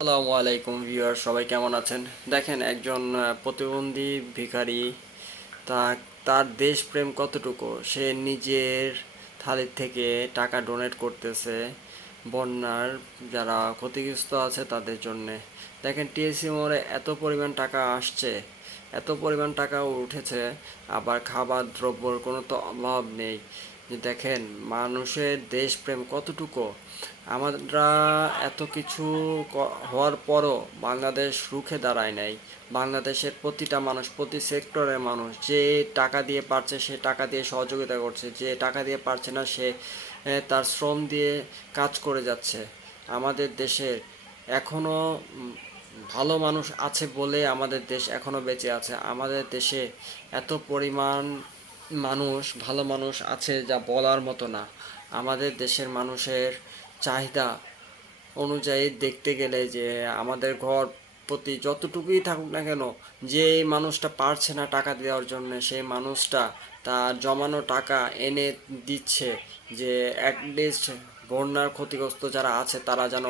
আসসালামু আলাইকুম ভিউয়ার, সবাই কেমন আছেন? দেখেন, একজন প্রতিবন্ধী ভিখারি, তা তার দেশপ্রেম কতটুকু, সে নিজের থালি থেকে টাকা ডোনেট করতেছে বন্যার যারা ক্ষতিগ্রস্ত আছে তাদের জন্যে। দেখেন, টিএসসি মোড়ে এত পরিমাণ টাকা আসছে, এত পরিমাণ টাকা উঠেছে, আবার খাবার দ্রব্যর কোনো তো অভাব নেই। যে দেখেন মানুষের দেশপ্রেম কতটুকু। আমরা এত কিছু হওয়ার পরও বাংলাদেশ রুখে দাঁড়ায় নাই। বাংলাদেশের প্রতিটা মানুষ, প্রতি সেক্টরের মানুষ, যে টাকা দিয়ে পারছে সে টাকা দিয়ে সহযোগিতা করছে, যে টাকা দিয়ে পারছে না সে তার শ্রম দিয়ে কাজ করে যাচ্ছে। আমাদের দেশে এখনো ভালো মানুষ আছে বলে আমাদের দেশ এখনো বেঁচে আছে। আমাদের দেশে এত পরিমাণ মানুষ, ভালো মানুষ আছে যা বলার মতো না। আমাদের দেশের মানুষের চাহিদা অনুযায়ী দেখতে গেলে যে আমাদের ঘর প্রতি যতটুকুই থাকুক না কেন, যে মানুষটা পারছে না টাকা দেওয়ার জন্য সেই মানুষটা তার জমানো টাকা এনে দিচ্ছে, যে অ্যাটলিস্ট বন্যার ক্ষতিগ্রস্ত যারা আছে তারা যেন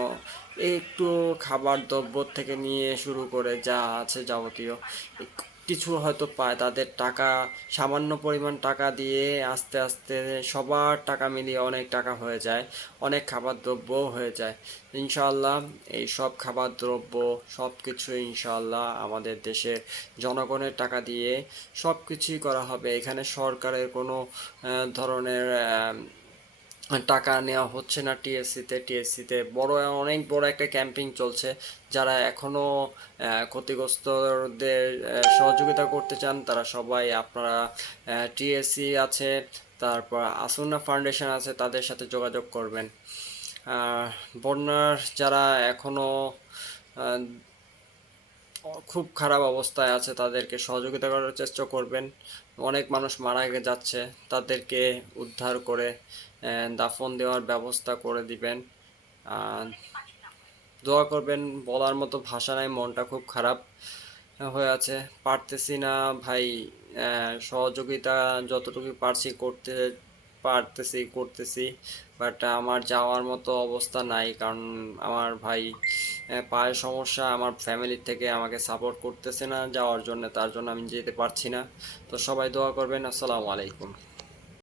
একটু খাবার দ্রব্য থেকে নিয়ে শুরু করে যা আছে যাবতীয় কিছু হয়তো পায়। তাদের টাকা, সামান্য পরিমাণ টাকা দিয়ে আস্তে আস্তে সবার টাকা মিলিয়ে অনেক টাকা হয়ে যায়, অনেক খাবার দ্রব্যও হয়ে যায়। ইনশাআল্লাহ এই সব খাবার দ্রব্য সব কিছু ইনশাআল্লাহ আমাদের দেশের জনগণের টাকা দিয়ে সব কিছুই করা হবে। এখানে সরকারের কোনো ধরনের টাকা নেওয়া হচ্ছে না। টিএসসিতে অনেক বড় একটা ক্যাম্পিং চলছে। যারা এখনো ক্ষতিগ্রস্তদের সহযোগিতা করতে চান তারা সবাই, আপনারা টিএসসি আছে, তারপর আসুনা ফাউন্ডেশন আছে, তাদের সাথে যোগাযোগ করবেন। বন্যার যারা এখনো আহ, খুব খারাপ অবস্থায় আছে তাদেরকে সহযোগিতা করার চেষ্টা করবেন। অনেক মানুষ মারা যাচ্ছে, তাদেরকে উদ্ধার করে দাফন দেওয়ার ব্যবস্থা করে দিবেন। আহ, দোয়া করবেন, বলার মতো ভাষা নাই, মনটা খুব খারাপ হয়ে আছে। পারতেছি না ভাই, সহযোগিতা যতটুকু পারছি করতেছি, বাট আমার যাওয়ার মতো অবস্থা নাই, কারণ আমার ভাই পায়ের সমস্যা, আমার ফ্যামিলির থেকে আমাকে সাপোর্ট করতেছে না যাওয়ার জন্য, তার জন্য আমি যেতে পারছি না। তো সবাই দোয়া করবেন। আসসালামু আলাইকুম।